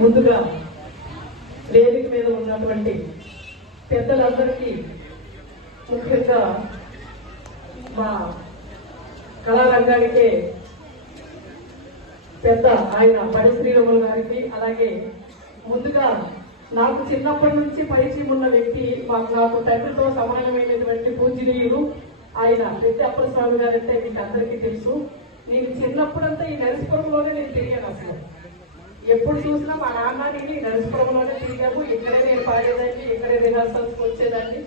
ముందుగా వేదిక మీద ఉన్నటువంటి పెద్దలందరికీ ముఖ్యంగా మా కళారంగానికే పెద్ద ఆయన పడి శ్రీరాములు గారికి అలాగే ముందుగా నాకు చిన్నప్పటి నుంచి పరిచయం ఉన్న వ్యక్తి మాకు నాకు తండ్రితో సమానమైనటువంటి పూజనీయులు ఆయన పెద్ద అప్పల స్వామి గారు అంటే మీకు అందరికీ తెలుసు. నేను చిన్నప్పుడంతా ఈ నరసిపురంలోనే నేను తిరిగాను అసలు. ఎప్పుడు చూసినా మా నాన్న నేను ఈ నరసిపురంలోనే తిరిగాము. ఇక్కడే నేను పాడేదాన్ని ఇక్కడే రిహార్సల్స్కి వచ్చేదాన్ని.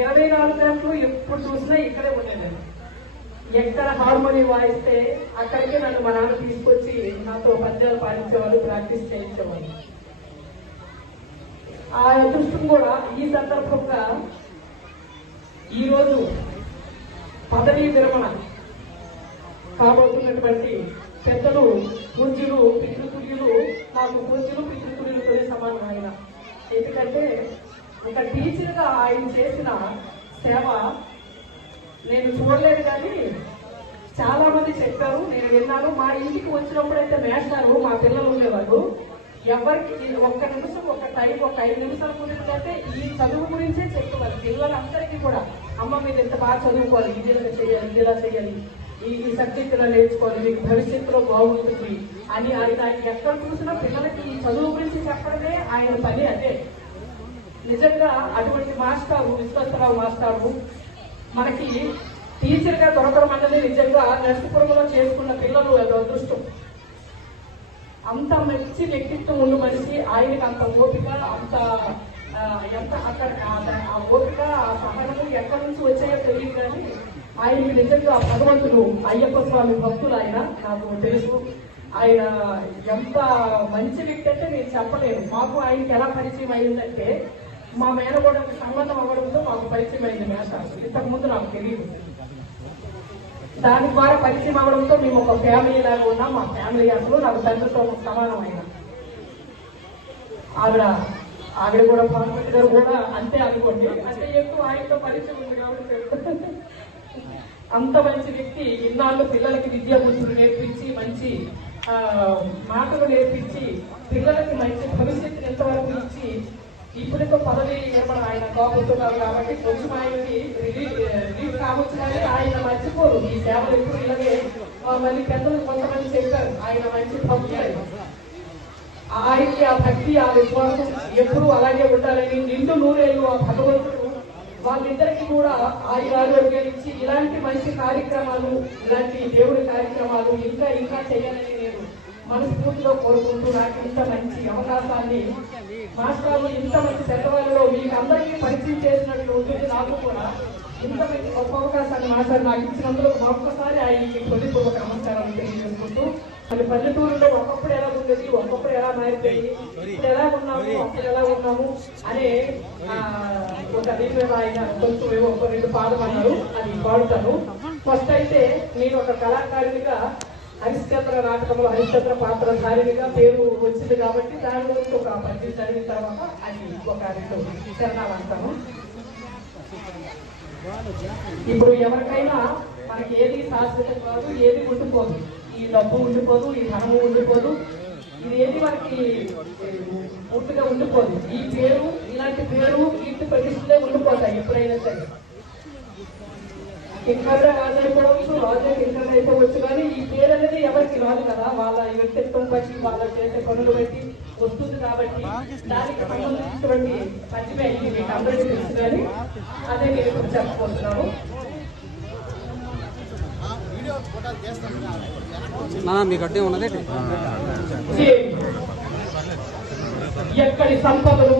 ఇరవై నాలుగు గంటలు ఎప్పుడు చూసినా ఇక్కడే ఉండేదాన్ని. ఎక్కడ హార్మోని వాయిస్తే అక్కడికే నన్ను మా నాన్న తీసుకొచ్చి నాతో పద్యాలు పాటించేవాళ్ళు ప్రాక్టీస్ చేయించేవాళ్ళు. ఆ అదృష్టం కూడా ఈ సందర్భంగా ఈరోజు పదవీ విరమణ కాబోతున్నటువంటి పెద్దలు పూజ్యులు పితృతుల్యులు నాకు పూజ్యులు పితృతుల్యులతోనే సమానం ఆయన. ఎందుకంటే ఒక టీచర్గా ఆయన చేసిన సేవ నేను చూడలేదు కానీ చాలా మంది చెప్పారు నేను విన్నాను. మా ఇంటికి వచ్చినప్పుడైతే మేస్తారు మా పిల్లలు ఉండేవాళ్ళు. ఎవరికి ఒక్క నిమిషం ఒక టైం ఒక ఐదు నిమిషాల కుదిరితే ఈ చదువు గురించే చెప్పేవారు. పిల్లలందరికీ కూడా అమ్మ మీద ఎంత బాగా చదువుకోవాలి ఇది ఇలా చేయాలి ఇది ఇలా చేయాలి. ఈ ఈ సబ్జెక్ట్ ఇలా నేర్చుకోవాలి మీకు భవిష్యత్తులో బాగుంటుంది అని ఆయన ఎక్కడ చూసినా పిల్లలకి ఈ చదువు గురించి చెప్పడమే ఆయన పని అదే. నిజంగా అటువంటి మాస్టారు విశ్వస్తరావు మాస్టారు మనకి టీచర్గా దొరకడం అనేది నిజంగా నర్సపురంలో చేసుకున్న పిల్లలు అది అదృష్టం. అంత మంచి వ్యక్తిత్వం ఉన్న మనిషి ఆయనకి అంత ఓపిక అంత ఎంత అక్కడ ఆ- ఆ ఓపిక ఆ సహనము ఎక్కడి నుంచి వచ్చాయో తెలియదు కానీ ఆయనకి నిజంగా భగవంతుడు అయ్యప్ప స్వామి భక్తులు ఆయన. నాకు తెలుసు. ఆయన ఎంత మంచి వ్యక్తి అంటే నేను చెప్పలేను. మాకు ఆయనకి ఎలా పరిచయం అయిందంటే మా మేనగోడకి సంబంధం అవ్వడంతో మాకు పరిచయం అయింది మేష ఇంతకు ముందు నాకు తెలియదు. దాని ద్వారా పరిచయం అవడంతో మేము ఒక ఫ్యామిలీ లాగా ఉన్నాం. మా ఫ్యామిలీ అసలు నాకు తండ్రితో సమానమైన. ఆవిడ ఆవిడ కూడా భానుమతి గారు కూడా అంతే అనుకోండి. అంటే ఎక్కువ ఆయనతో పరిచయం ఉంది కాబట్టి. అంత మంచి వ్యక్తి ఇన్నాళ్ళు పిల్లలకి విద్యా బుద్ధులు నేర్పించి మంచి మాటలు నేర్పించి పిల్లలకి మంచి భవిష్యత్తుని ఎంతవరకు ఇచ్చి ఇప్పుడుతో పదవి విరమణ ఆయన కాబోతున్నారు కాబట్టి కొంచెం ఆయనకి రిలీఫ్ కావచ్చు కానీ ఆయన మర్చిపోరు. ఈ సేవలు ఎప్పుడు ఇలాగే మళ్ళీ పెద్దలు కొంతమంది చెప్పారు ఆయన మంచి భక్తులు ఆయనకి ఆ భక్తి ఆ విశ్వాసం ఎప్పుడూ అలాగే ఉండాలని నిండు నూరేళ్ళు ఆ భగవంతుడు వాళ్ళిద్దరికి కూడా ఆయన ఆరోగ్యాలు ఇలాంటి మంచి కార్యక్రమాలు ఇలాంటి దేవుడి కార్యక్రమాలు ఇంకా ఇంకా చేయాలని నేను మనస్ఫూర్తిలో కోరుకుంటూ నాకు ఇంత మంచి అవకాశాన్ని మాస్టర్లు ఇంత మంచి పెద్దవాళ్ళలో మీకు అందరికీ పరిచయం చేసినట్లు ఉంటుంది నాకు కూడా ఇంత మంచి గొప్ప అవకాశాన్ని మాస్టర్ నాకు ఇచ్చినందుకు మరొకసారి ఆయనకి హృదయపూర్వక నమస్కారం తెలియజేసుకుంటూ మరి పల్లెటూరులో ఒకప్పుడు ఎలా ఉండేది ఒకప్పుడు ఎలా మారిపోయింది ఎలా ఉన్నాము అప్పుడు ఎలా ఉన్నాము అనే ఒక దీని ఆయన కొంచెం ఏవో ఒక రెండు పాడమన్నారు అది పాడుతాను. ఫస్ట్ అయితే నేను ఒక కళాకారునిగా హరిశ్చంద్ర నాటకంలో హరిశ్చంద్ర పాత్రధారినిగా పేరు వచ్చింది కాబట్టి దాని గురించి ఒక పద్యం చదివిన తర్వాత అది ఒక రెండు చరణాలు అంటాను. ఇప్పుడు ఎవరికైనా మనకి ఏది శాశ్వతం కాదు ఏది ఉండిపోదు ఈ డబ్బు ఉండిపోదు ఈ ధనము ఉండిపోదు. ఇది ఏది మనకి? పూర్తిగా ఉండిపోదు. ఈ పేరు ఇలాంటి పేరు కీర్తి ప్రతిష్టలే ఉండిపోతాయి ఎప్పుడైనా సరే. కింకర్ రాజు అయిపోవచ్చు రాజు కింకర్ అయిపోవచ్చు కానీ ఈ పేరు అనేది ఎవరికి రాదు కదా. వాళ్ళ వ్యక్తిత్వం బట్టి వాళ్ళ చేసే పనులు బట్టి వస్తుంది కాబట్టి దానికి సంబంధించినటువంటి పద్యమే ఇది మీకు అందరికీ తెలుసు కానీ అదే నేను చెప్పబోతున్నాను. మీకు అడ్డే ఉన్నది ఎక్కడి సంపదలు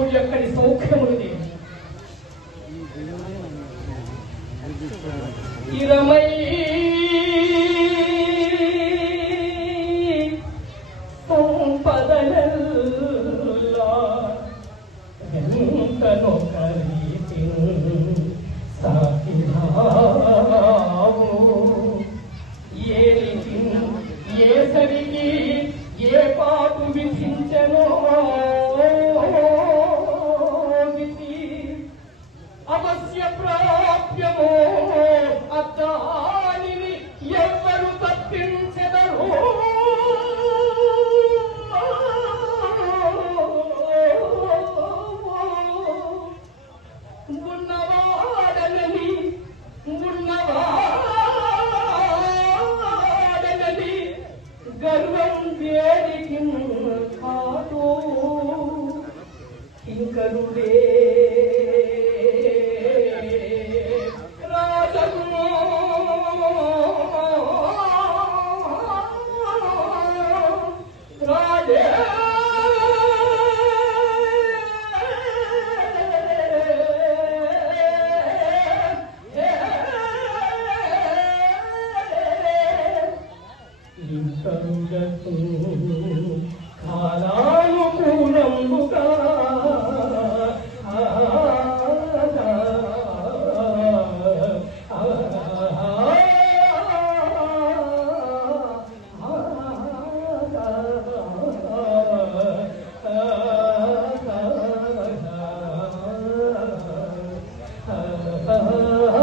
Oh.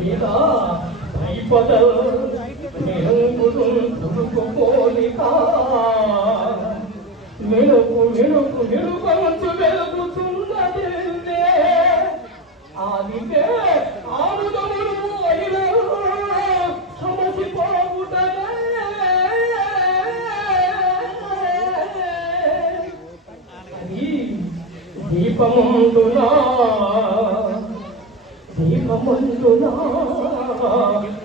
మీద భయపద మెరుగులు తుడుకుపోలిక మెరుపు మెరుపు మెరుగంచు వెలుగుతున్నది 이놈은누나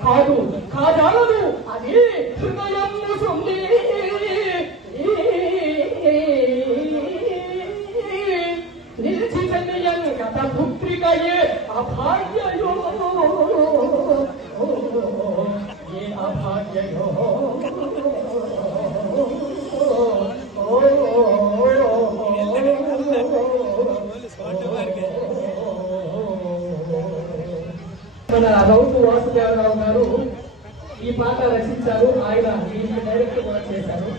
가도 가자도 아니 그가야 무섭네 일치생명양을 갖다 북들이가에 아파야요. 예 아파야요. మన రౌతు వాసుదేవరావు గారు ఈ పాట రచించారు. ఆయన దీన్ని డైరెక్ట్ కూడా చేశారు.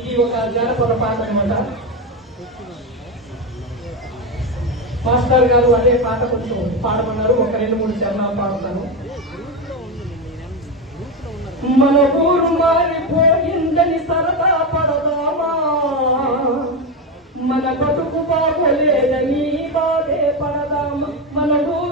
ఇది ఒక జానపద పాట అనమాట మాస్టర్ గారు అదే పాట కొంచెం పాడమన్నారు. ఒక రెండు మూడు చరణాలు పాడతాను. మన ఊరు మారిపోయిందని సరదా పడదామా? మన బతుకు బాగలేదని బాధే పడదామా? మన ఊరు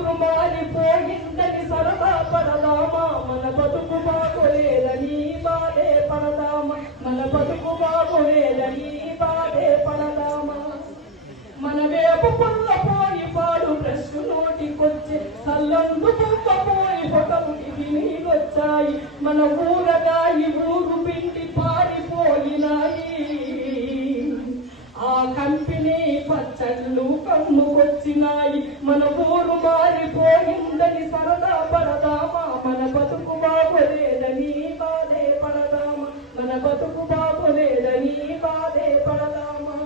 మన ఊరగాయి ఊరు పిండి పారిపోయినాయి. ఆ కంపెనీ పచ్చళ్ళు కమ్ముకొచ్చినాయి మన ఊరు మారిపోయిందని సరదా పడదామా? మన బతుకు బాగోలేదని బాధే పడదామా? మన బతుకు బాగోలేదని బాధే పడదామా?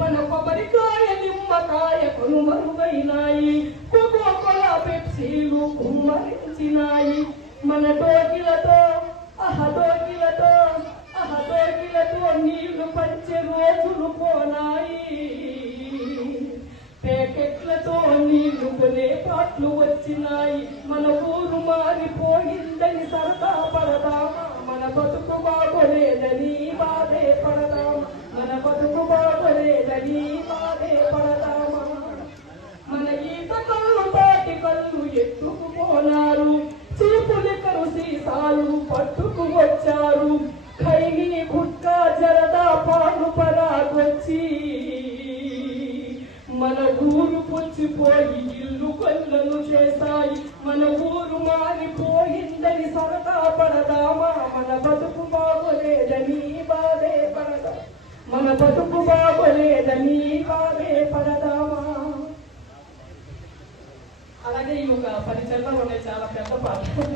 మన కొబ్బరికాయ నిమ్మకాయ కొనుమరుగైనాయి. కోకో కోలా పెప్సీలు కుమ్మరించినాయి. మన టోకిలతో అహ టోకిలతో అహ టోకిలతో నీళ్ళు పంచే రోజులు పోనాయి. పేకెట్లతో నీళ్ళు కొనే పాటలు వచ్చినాయి. మన ఊరు మారిపోయిందని సరదా పడదామా మన బతుకు బాగోలేదని బాధే పడదామా మన బతుకు బాగోలేదని బాధే పడదామా మన ఈత కళ్ళు తాటి కళ్ళు ఎత్తుకుపోనారు చీపులికరు వాళ్ళు పట్టుకు వచ్చారు ఖైని గుట్క జరదా పాను పరాగొచ్చి. మన ఊరు పుచ్చిపోయి ఇల్లు కొల్లను చేశాయి. మన ఊరు మారిపోయిందని సరదా పడదామా? మన బతుకు బాగోలేదని బాధే పడదా? మన బతుకు బాగోలేదని బాధే పడదామా? అలాగే ఈ ఒక పది చరణాలు ఉన్నాయి చాలా పెద్ద పాట.